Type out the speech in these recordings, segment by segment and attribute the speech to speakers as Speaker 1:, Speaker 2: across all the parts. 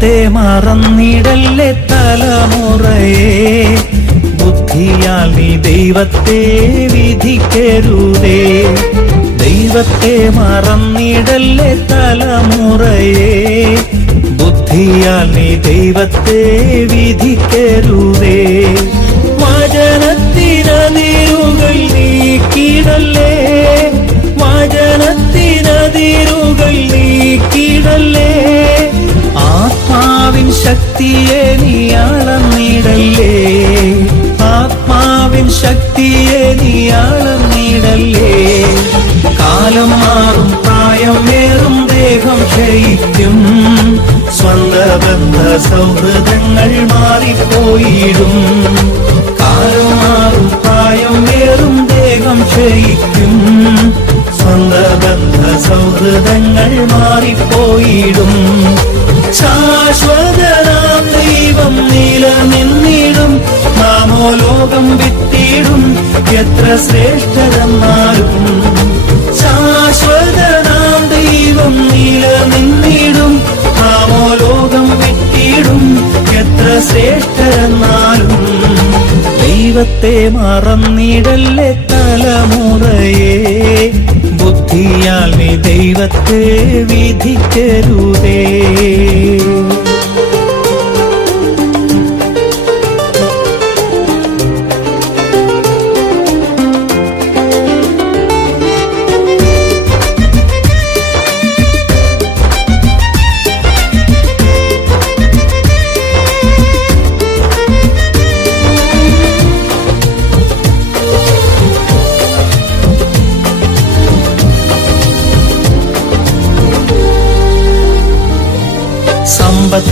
Speaker 1: ദൈവത്തെ മറന്നിടല്ലേ തലമുറയെ. ബുദ്ധിയാൽ നീ ദൈവത്തെ വിധിക്കരുതേ. ദൈവത്തെ മറന്നിടല്ലേ തലമുറയെ. ബുദ്ധിയാൽ നീ ദൈവത്തെ വിധിക്കരുതേ. ശക്തിയെ നീ അളന്നിടല്ലേ? ആത്മാവിൻ ശക്തിയെ നീ അളന്നിടല്ലേ? കാലം മാറും പ്രായം വേറും ദേഹം ക്ഷയിക്കും. സ്വന്ത ബന്ധ സൗഹൃദങ്ങൾ മാറിപ്പോയിടും. കാലം മാറും പ്രായം വേറും ദേഹം ക്ഷയിക്കും. സ്വന്ത ബന്ധ സൗഹൃദങ്ങൾ മാറിപ്പോയിടും. എത്ര ശാശ്വത നാം ദൈവം നിലനിന്നിടും. നാമോ ലോകം വിട്ടിടും എത്ര ശ്രേഷ്ഠരെന്നാലും ദൈവത്തെ മറന്നിടല്ലേ തലമുറയെ. ബുദ്ധിയാൽ നീ ദൈവത്തെ വിധിക്കരുതേ.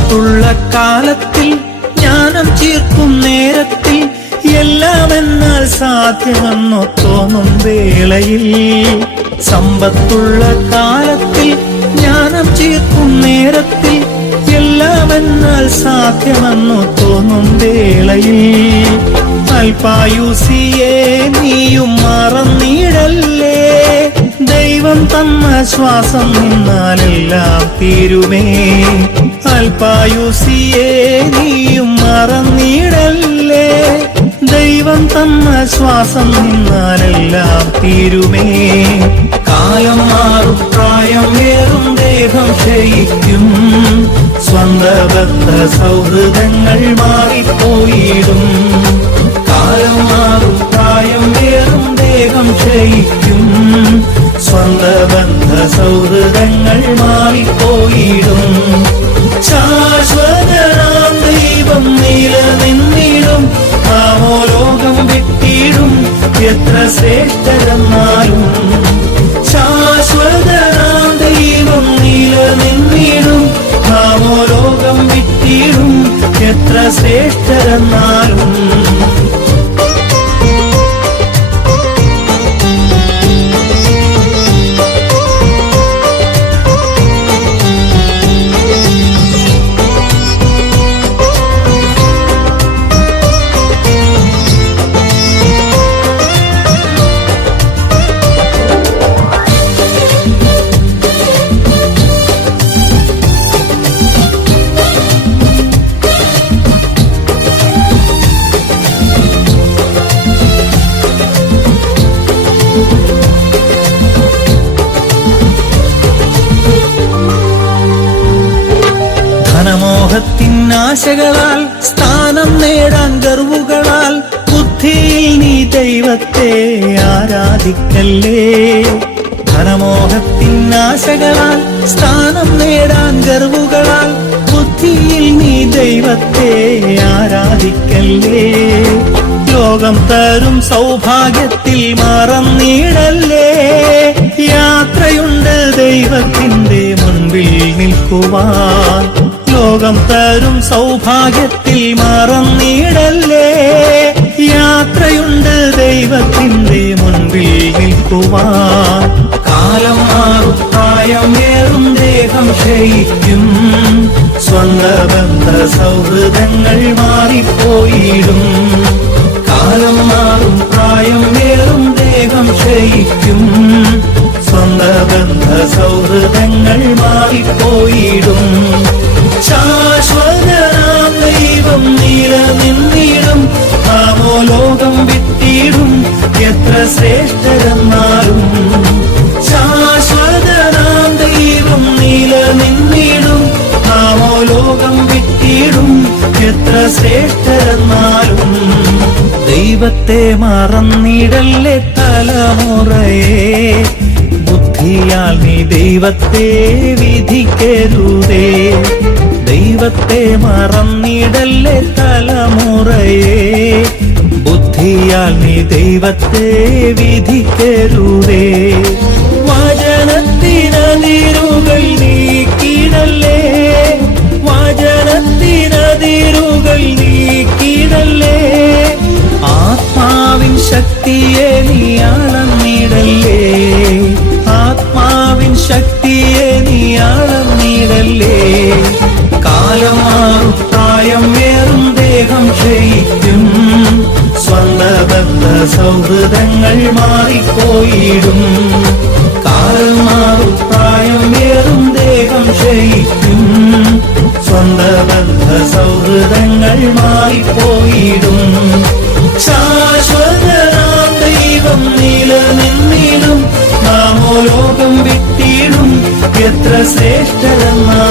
Speaker 1: സമ്പത്തുള്ള കാലത്തിൽ ജ്ഞാനം ചീർക്കും നേരത്തിൽ എല്ലാം എന്നാൽ സാധ്യമെന്നോ തോന്നും വേളയിൽ. സമ്പത്തുള്ള കാലത്തിൽ ജ്ഞാനം തീർക്കും നേരത്തിൽ എല്ലാം എന്നാൽ സാധ്യമെന്നോ തോന്നും വേളയിൽ. അൽപായുസിയെ നീയും മറന്നിടല്ലേ? ദൈവം തന്ന ശ്വാസം നിന്നാലെല്ലാം തീരുമേ. അൽപായുസിയെ നീയും മറന്നിടല്ലേ? ദൈവം തന്ന ശ്വാസം നിന്നാലെല്ലാം തീരുമേ. കാലം മാറും പ്രായം ഏറും ദേഹം ക്ഷയിക്കും. സ്വന്ത ബന്ധ സൗഹൃദങ്ങൾ മാറിപ്പോയിടും. കാലം മാറും പ്രായം വേറും ദേഹം ക്ഷയിക്കും. സ്വന്ത ബന്ധ ശ്രേഷ്ഠരെന്നാലും ശാശ്വതനാം ദൈവം നിലനിന്നിടും. നാമോ ലോകം വിട്ടിടും. എത്ര ധനമോഹത്തിനാശകളാൽ സ്ഥാനം നേടാൻ ഗർവുകളാൽ ബുദ്ധിയിൽ നീ ദൈവത്തെ ആരാധിക്കല്ലേ? ധനമോഹത്തിൻ ആശകളാൽ സ്ഥാനം നേടാൻ ഗർവുകളാൽ ബുദ്ധിയിൽ നീ ദൈവത്തെ ആരാധിക്കല്ലേ? ലോകം തരും സൗഭാഗ്യത്തിൽ മറന്നിടല്ലേ യാത്രയുണ്ട് ദൈവത്തിന്റെ മുൻപിൽ നിൽക്കുവാൻ. ലോകം തരും സൗഭാഗ്യത്തിൽ മറന്നിടല്ലേ? യാത്രയുണ്ട് ദൈവത്തിന്റെ മുൻപിൽ നിൽക്കുവാൻ. കാലം മാറും പ്രായം ഏറും ദേഹം ക്ഷയിക്കും. സ്വന്ത ബന്ധ സൗഹൃദങ്ങൾ മാറിപ്പോയിടും. കാലം മാറും പ്രായം ഏറും ദേഹം ക്ഷയിക്കും. ദൈവത്തെ മറന്നിടല്ലേ തലമുറയെ. ബുദ്ധിയാൽ നീ ദൈവത്തെ വിധിക്കരുതേ. ദൈവത്തെ മറന്നിടല്ലേ തലമുറയെ. ബുദ്ധിയാൽ നീ ദൈവത്തെ വിധിക്കരുതേ. വചനത്തിനതിരുകൾ നീക്കിടല്ലേ വചനത്തിനതിരുകൾ നീക്കിടല്ലേ ശക്തിയെ നീ അളന്നിടല്ലേ ആത്മാവിൻ ശക്തിയെ നീ അളന്നിടല്ലേ കാലമാറും പ്രായം വേറും ദേഹം ക്ഷയിക്കും. സ്വന്തബദ്ധ സൗഹൃദങ്ങൾ മാറിപ്പോയിടും. കാലം മാറും പ്രായം വേറും ദേഹം ക്ഷയിക്കും. സ്വന്തബദ്ധ സൗഹൃദങ്ങൾ മാറിപ്പോയിടും. ശാശ്വതനാം നിലനിന്നിടും നാമോ ലോകം വിട്ടിടും. എത്ര ശ്രേഷ്ഠരെന്നാലും